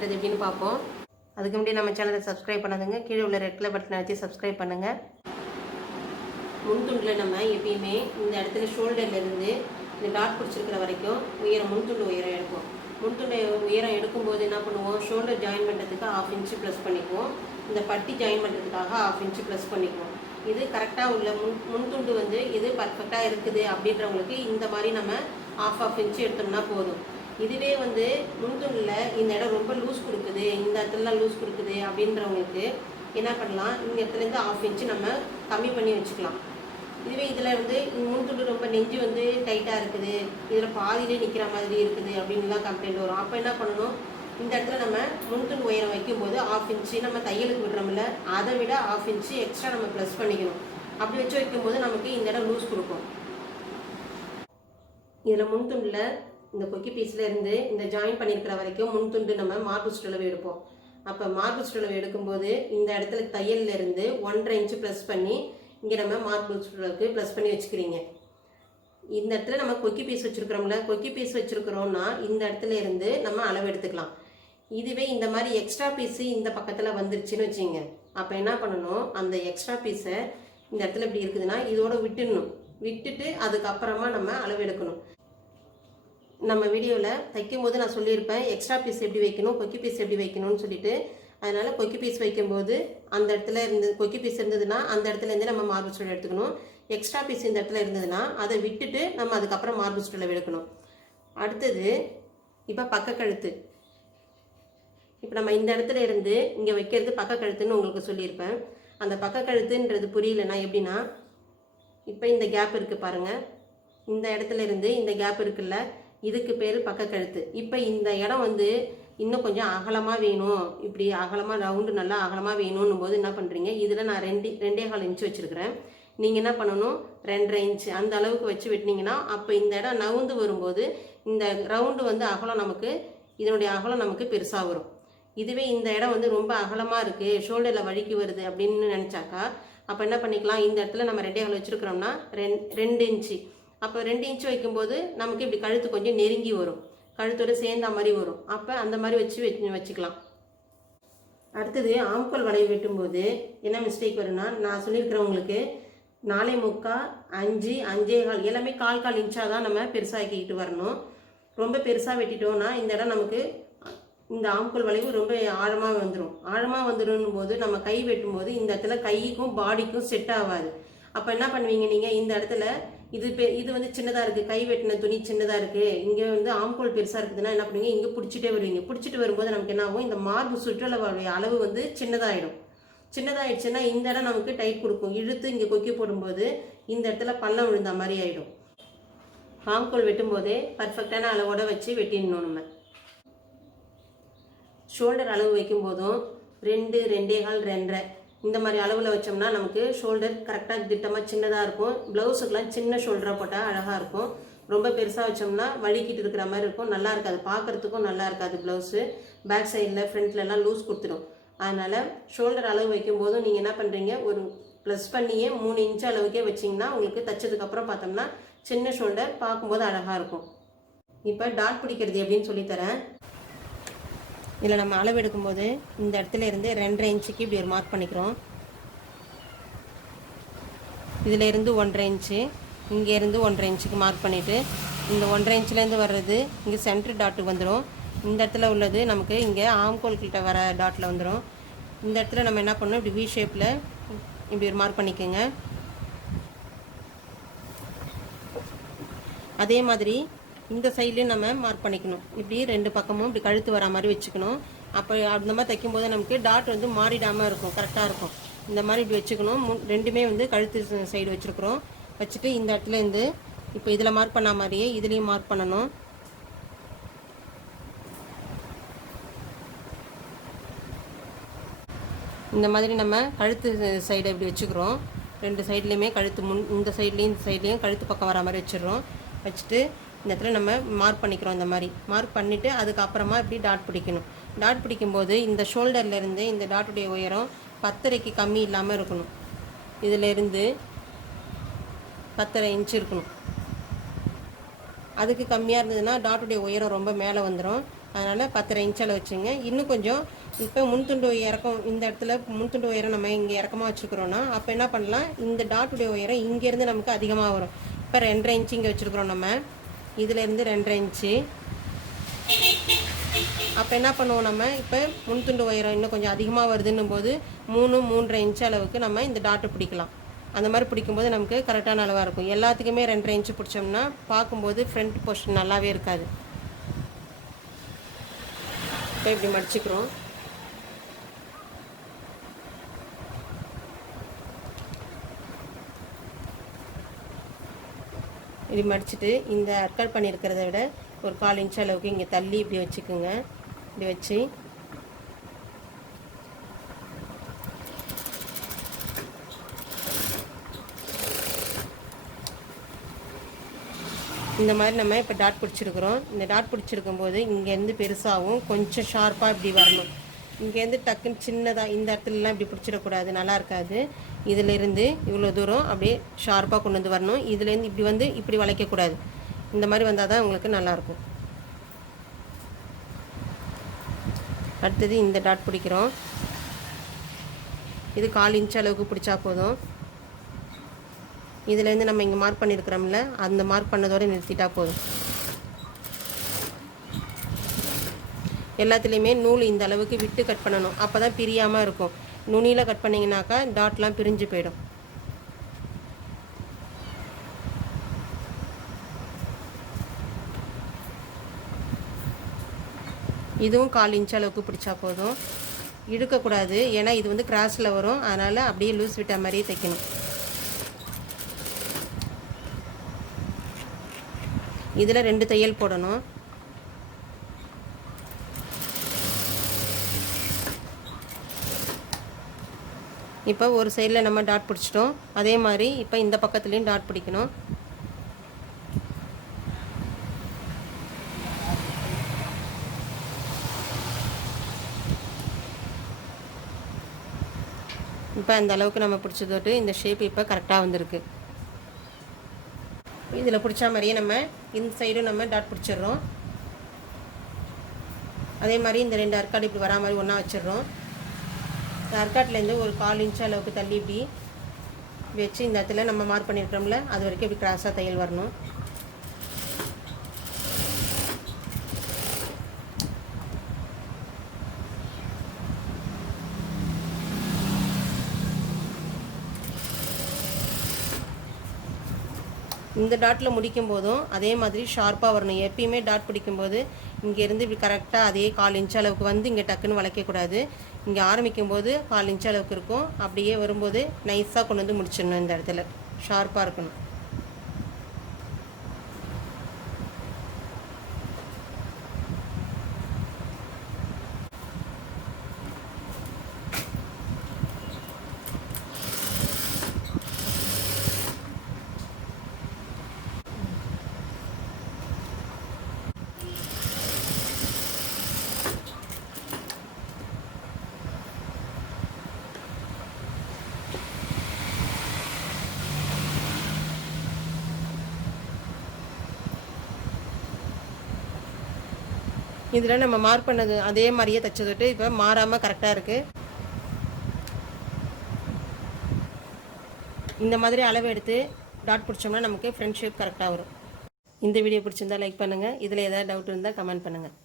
வெட்டுறது எப்படின்னு பார்ப்போம். அதுக்கு முன்னாடி நம்ம சேனலை சப்ஸ்கிரைப் பண்ணாதுங்க. கீழே உள்ள ரெட் கலர் பட்டனை வச்சு சப்ஸ்கிரைப் பண்ணுங்கள். முன்துண்டில் நம்ம எப்பயுமே இந்த இடத்துல ஷோல்டர்லேருந்து இந்த டாட் பிடிச்சிருக்கிற வரைக்கும் முன்துண்டு உயரம் எடுப்போம். முன்துண்டு உயரம் எடுக்கும்போது என்ன பண்ணுவோம், ஷோல்டர் ஜாயின் பண்ணுறதுக்கு 1/2 இன்ச்சு ப்ளஸ் பண்ணிக்குவோம். இந்த பட்டி ஜாயின் பண்ணுறதுக்காக 1/2 இன்ச்சு ப்ளஸ் பண்ணிக்குவோம். இது கரெக்டாக உள்ள முன்துண்டு இது பர்ஃபெக்டாக இருக்குது அப்படின்றவங்களுக்கு இந்த மாதிரி நம்ம 1/2 இன்ச்சு எடுத்தோம்னா போதும். இதுவே முன்துண்டில் இந்த இடம் ரொம்ப லூஸ் கொடுக்குது, இந்த இடத்துலலாம் லூஸ் கொடுக்குது அப்படின்றவங்களுக்கு என்ன பண்ணலாம், இந்த இடத்துலேருந்து 1/2 இன்ச்சு நம்ம கம்மி பண்ணி வச்சுக்கலாம். இதுவே இதில் முன்துண்டு ரொம்ப நெஞ்சு டைட்டாக இருக்குது, இதில் பாதியிலே நிற்கிற மாதிரி இருக்குது அப்படின்லாம் கம்ப்ளைண்ட் வரும். அப்போ என்ன பண்ணணும், இந்த இடத்துல நம்ம முன்துண்டு உயரம் வைக்கும்போது 1/2 இன்ச்சு நம்ம தையலுக்கு விடுறோம்ல, அதை விட 1/2 இன்ச்சு எக்ஸ்ட்ரா நம்ம ப்ளஸ் பண்ணிக்கணும். அப்படி வச்சு வைக்கும்போது நமக்கு இந்த இடம் லூஸ் கொடுக்கும். இதில் முன்துண்டில் இந்த கொக்கி பீஸில் இருந்து இந்த ஜாயின் பண்ணியிருக்கிற வரைக்கும் முன்துண்டு நம்ம மார்பு சுற்றளவு எடுப்போம். அப்போ மார்பு சுற்றளவு எடுக்கும்போது இந்த இடத்துல தையல்லேருந்து 1.5 இன்ச்சு ப்ளஸ் பண்ணி இங்கே நம்ம மார்பு சுற்றளவுக்கு ப்ளஸ் பண்ணி வச்சுக்கிறீங்க. இந்த இடத்துல நம்ம கொக்கி பீஸ் வச்சுருக்கிறோம்ல, கொக்கி பீஸ் வச்சுருக்கிறோன்னா இந்த இடத்துல இருந்து நம்ம அளவு எடுத்துக்கலாம். இதுவே இந்த மாதிரி எக்ஸ்ட்ரா பீஸு இந்த பக்கத்தில் வந்துருச்சுன்னு வச்சுங்க, அப்போ என்ன பண்ணணும், அந்த எக்ஸ்ட்ரா பீஸை இந்த இடத்துல இப்படி இருக்குதுன்னா இதோட விட்டுட்டு அதுக்கப்புறமா நம்ம அளவு எடுக்கணும். நம்ம வீடியோவில் தைக்கும் போது நான் சொல்லியிருப்பேன் எக்ஸ்ட்ரா பீஸ் எப்படி வைக்கணும், கொக்கி பீஸ் எப்படி வைக்கணும்னு சொல்லிட்டு. அதனால் கொக்கி பீஸ் வைக்கும்போது அந்த இடத்துல கொக்கி பீஸ் இருந்ததுன்னா அந்த இடத்துலேருந்து நம்ம மார்பு சுற்றளவு எடுத்துக்கணும். எக்ஸ்ட்ரா பீஸ் இந்த இடத்துல இருந்ததுன்னா அதை விட்டுட்டு நம்ம அதுக்கப்புறம் மார்பு சுற்றளவு எடுக்கணும். அடுத்தது இப்போ பக்க கழுத்து. இப்போ நம்ம இந்த இடத்துல இருந்து இங்கே வைக்கிறது பக்க கழுத்துன்னு உங்களுக்கு சொல்லியிருப்பேன். அந்த பக்க கழுத்துன்றது புரியலன்னா எப்படின்னா, இப்போ இந்த கேப் இருக்குது பாருங்கள், இந்த இடத்துல இருந்து இந்த கேப் இருக்குல்ல, இதுக்கு பேர் பக்க கழுத்து. இப்போ இந்த இடம் இன்னும் கொஞ்சம் அகலமாக வேணும், இப்படி அகலமாக ரவுண்டு நல்லா அகலமாக வேணும்னும் போது என்ன பண்ணுறீங்க, இதில் நான் 2.25 இன்ச்சு வச்சுருக்கிறேன். நீங்கள் என்ன பண்ணணும், 2.5 இன்ச்சு அந்த அளவுக்கு வச்சு வெட்டினீங்கன்னா அப்போ இந்த இடம் நவுந்து வரும்போது இந்த ரவுண்டு அகலம் நமக்கு, இதனுடைய அகலம் நமக்கு பெருசாக வரும். இதுவே இந்த இடம் ரொம்ப அகலமாக இருக்குது, ஷோல்டரில் வழுக்கி வருது அப்படின்னு நினச்சாக்கா அப்போ என்ன பண்ணிக்கலாம், இந்த இடத்துல நம்ம 2.25 வச்சுருக்கிறோம்னா 2 இன்ச்சு. அப்போ 2 இன்ச்சு வைக்கும்போது நமக்கு இப்படி கழுத்து கொஞ்சம் நெருங்கி வரும், கழுத்தோடு சேர்ந்த மாதிரி வரும். அப்போ அந்த மாதிரி வச்சுக்கலாம். அடுத்தது ஆம்கோல் வளைவு வெட்டும்போது என்ன மிஸ்டேக் வரும்னா, நான் சொல்லியிருக்கிறவங்களுக்கு 4.75, 5.25 எல்லாமே 1/4 இன்ச்சாக தான் நம்ம பெருசாக்கிக்கிட்டு வரணும். ரொம்ப பெருசாக வெட்டிட்டோம்னா இந்த இடம் நமக்கு இந்த ஆம்கோல் வளைவு ரொம்ப ஆழமாக வந்துடும் போது நம்ம கை வெட்டும்போது இந்த இடத்துல கைக்கும் பாடிக்கும் செட் ஆகாது. அப்போ என்ன பண்ணுவீங்க, நீங்கள் இந்த இடத்துல இது சின்னதாக இருக்குது, கை வெட்டின துணி சின்னதாக இருக்குது, இங்கே ஆம்கோல் பெருசாக இருக்குதுன்னா என்ன பண்ணுவீங்க, இங்கே பிடிச்சிட்டே வருவீங்க. பிடிச்சிட்டு வரும்போது நமக்கு என்ன ஆகும், இந்த மார்பு சுற்றளவுடைய அளவு சின்னதாகிடுச்சுன்னா இந்த இடம் நமக்கு டைட் கொடுக்கும். இழுத்து இங்கே கொக்கி போடும்போது இந்த இடத்துல பள்ளம் விழுந்த மாதிரி ஆகிடும். ஆம்கோல் வெட்டும்போதே பர்ஃபெக்டான அளவோடு வச்சு வெட்டிடணும். நம்ம ஷோல்டர் அளவு வைக்கும்போதும் 2, 2.25, 2.5 இந்த மாதிரி அளவில் வச்சோம்னா நமக்கு ஷோல்டர் கரெக்டாக திட்டமாக சின்னதாக இருக்கும். ப்ளவுஸுக்கெலாம் சின்ன ஷோல்டராக போட்டால் அழகாக இருக்கும். ரொம்ப பெருசாக வச்சோம்னா வலிக்கிட்டு இருக்கிற மாதிரி இருக்கும், நல்லா இருக்காது, பார்க்குறதுக்கும் நல்லா இருக்காது. ப்ளவுஸு பேக் சைடில் ஃப்ரண்ட்லலாம் லூஸ் கொடுத்துடும். அதனால் ஷோல்டர் அளவு வைக்கும்போதும் நீங்கள் என்ன பண்ணுறீங்க, ஒரு ப்ளஸ் பண்ணியே 3 இன்ச்சு அளவுக்கே வச்சிங்கன்னா உங்களுக்கு தைச்சதுக்கப்புறம் பார்த்தோம்னா சின்ன ஷோல்டர் பார்க்கும்போது அழகாக இருக்கும். இப்போ டாட் பிடிக்கிறது எப்படின்னு சொல்லித்தரேன். இதில் நம்ம அளவு எடுக்கும்போது இந்த இடத்துல இருந்து 2.5 இன்ச்சுக்கு இப்படி ஒரு மார்க் பண்ணிக்கிறோம். இதில் இருந்து 1.5 இன்ச்சு, இங்கேருந்து 1.5 இன்ச்சுக்கு மார்க் பண்ணிவிட்டு இந்த 1.5 இன்ச்சுலேருந்து வர்றது இங்கே சென்ட்ரு டாட்டுக்கு வந்துடும். இந்த இடத்துல உள்ளது நமக்கு இங்கே ஆம்கோல் கிட்ட வர டாட்டில் வந்துடும். இந்த இடத்துல நம்ம என்ன பண்ணணும், இப்படி வி ஷேப்பில் இப்படி ஒரு மார்க் பண்ணிக்கோங்க. அதே மாதிரி இந்த சைட்லேயும் நம்ம மார்க் பண்ணிக்கணும். இப்படி 2 பக்கமும் இப்படி கழுத்து வர மாதிரி வச்சுக்கணும். அப்போ அந்த மாதிரி தைக்கும்போது நமக்கு டாட் மாறிடாமல் இருக்கும், கரெக்டாக இருக்கும். இந்த மாதிரி இப்படி வச்சுக்கணும். ரெண்டுமே கழுத்து சைடு வச்சுருக்குறோம். வச்சுட்டு இந்த இடத்துல இப்போ இதில் மார்க் பண்ண மாதிரியே இதுலேயும் மார்க் பண்ணணும். இந்த மாதிரி நம்ம கழுத்து சைடை இப்படி வச்சுக்கிறோம். 2 சைட்லேயுமே கழுத்து இந்த சைட்லேயும் கழுத்து பக்கம் வர மாதிரி வச்சிடுறோம். வச்சுட்டு இந்த இடத்துல நம்ம மார்க் பண்ணிக்கிறோம். இந்த மாதிரி மார்க் பண்ணிவிட்டு அதுக்கப்புறமா இப்படி டாட் பிடிக்கணும். டாட் பிடிக்கும்போது இந்த ஷோல்டர்லேருந்து இந்த டாட்டுடைய உயரம் 10.5க்கு கம்மி இல்லாமல் இருக்கணும். இதிலேருந்து 10.5 இன்ச்சு இருக்கணும். அதுக்கு கம்மியாக இருந்ததுன்னா டாட்டுடைய உயரம் ரொம்ப மேலே வந்துடும். அதனால் 10.5 இன்ச் அளவு வச்சுங்க. இன்னும் கொஞ்சம் இப்போ முன்துண்டு இறக்கம் இந்த இடத்துல முன்துண்டு உயரம் நம்ம இங்கே இறக்கமாக வச்சுருக்குறோன்னா அப்போ என்ன பண்ணலாம், இந்த டாட்டுடைய உயரம் இங்கேருந்து நமக்கு அதிகமாக வரும். இப்போ 2.5 இன்ச்சு இங்கே வச்சுருக்குறோம் நம்ம, இதிலேருந்து 2.5 இன்ச்சு. அப்போ என்ன பண்ணுவோம் நம்ம, இப்போ முன்துண்டு உயரம் இன்னும் கொஞ்சம் அதிகமாக வருதுன்னும் போது 3.5 இன்ச்சு அளவுக்கு நம்ம இந்த டாட்டு பிடிக்கலாம். அந்த மாதிரி பிடிக்கும்போது நமக்கு கரெக்டான அளவாக இருக்கும். எல்லாத்துக்குமே 2.5 இன்ச்சு பிடிச்சோம்னா பார்க்கும்போது ஃப்ரண்ட் போர்ஷன் நல்லாவே இருக்காது. இப்போ இப்படி மடிச்சுக்கிறோம். இப்படி மடிச்சுட்டு இந்த அர்க்கட் பண்ணியிருக்கிறத விட ஒரு 1/4 இன்ச் அளவுக்கு இங்கே தள்ளி இப்படி வச்சுக்குங்க. இப்படி வச்சு இந்த மாதிரி நம்ம இப்போ டாட் பிடிச்சிருக்கிறோம். இந்த டாட் பிடிச்சிருக்கும் போது இங்கேருந்து பெருசாகவும் கொஞ்சம் ஷார்ப்பாக இப்படி வரணும். இங்கேருந்து டக்குன்னு சின்னதாக இந்த இடத்துலலாம் இப்படி பிடிச்சிடக்கூடாது, நல்லா இருக்காது. இதிலேருந்து இவ்வளோ தூரம் அப்படியே ஷார்ப்பாக கொண்டு வந்து வரணும். இதுலேருந்து இப்படி வந்து இப்படி வளைக்கக்கூடாது. இந்த மாதிரி வந்தால் தான் உங்களுக்கு நல்லாயிருக்கும். அடுத்தது இந்த டாட் பிடிக்கிறோம். இது 1/4 இன்ச் அளவுக்கு பிடிச்சா போதும். இதுலேருந்து நம்ம இங்கே மார்க் பண்ணியிருக்கிறோம்ல, அந்த மார்க் பண்ணதோடு நிறுத்திட்டா போதும். எல்லாத்துலேயுமே நூல் இந்த அளவுக்கு விட்டு கட் பண்ணணும். அப்போ தான் பிரியாமல் இருக்கும். நுனியில் கட் பண்ணிங்கனாக்கா டாட்லாம் பிரிஞ்சு போயிடும். இதுவும் 1/4 இன்ச் அளவுக்கு பிடிச்சா போதும். இழுக்கக்கூடாது, ஏன்னா இது வந்து கிராஸில் வரும். அதனால் அப்படியே லூஸ் விட்ட மாதிரியே தைக்கணும். இதில் 2 தையல் போடணும். இப்போ ஒரு சைடில் நம்ம டாட் பிடிச்சிட்டோம். அதே மாதிரி இப்போ இந்த பக்கத்துலேயும் டாட் பிடிக்கணும். இப்போ அந்த அளவுக்கு நம்ம பிடிச்சதோட்டு இந்த ஷேப் இப்போ கரெக்டாக வந்திருக்கு. இதில் பிடிச்ச மாதிரியே நம்ம இந்த சைடும் நம்ம டாட் பிடிச்சிடுறோம். அதே மாதிரி இந்த 2 அர்க்காட் இப்படி வரா மாதிரி ஒன்றா வச்சிடுறோம். இந்த அர்க்காட்லேருந்து ஒரு 1/4 இன்ச் அளவுக்கு தள்ளி இப்படி வச்சு இந்த இடத்துல நம்ம மார்க் பண்ணியிருக்கிறோம்ல, அது வரைக்கும் இப்படி கிராஸாக தையல் வரணும். இந்த டாட்டில் முடிக்கும் போதும் அதே மாதிரி ஷார்ப்பாக வரணும். எப்பயுமே டாட் பிடிக்கும்போது இங்கேருந்து இப்படி கரெக்டாக அதே 1/4 இன்ச் அளவுக்கு வந்து இங்கே டக்குன்னு வளைக்கக்கூடாது. இங்கே ஆரம்பிக்கும் போது 1/4 இன்ச் அளவுக்கு இருக்கும். அப்படியே வரும்போது நைஸாக கொண்டு வந்து முடிச்சிடணும். இந்த இடத்துல ஷார்ப்பாக இருக்கணும். இதில் நம்ம மார்க் பண்ணது அதே மாதிரியே தைச்சதுட்டு இப்போ மாறாமல் கரெக்டாக இருக்குது. இந்த மாதிரி அளவு எடுத்து டாட் பிடிச்சோம்னா நமக்கு ஃப்ரண்ட் ஷேப் கரெக்டாக வரும். இந்த வீடியோ பிடிச்சிருந்தா லைக் பண்ணுங்கள். இதில் ஏதாவது டவுட் இருந்தால் கமெண்ட் பண்ணுங்கள்.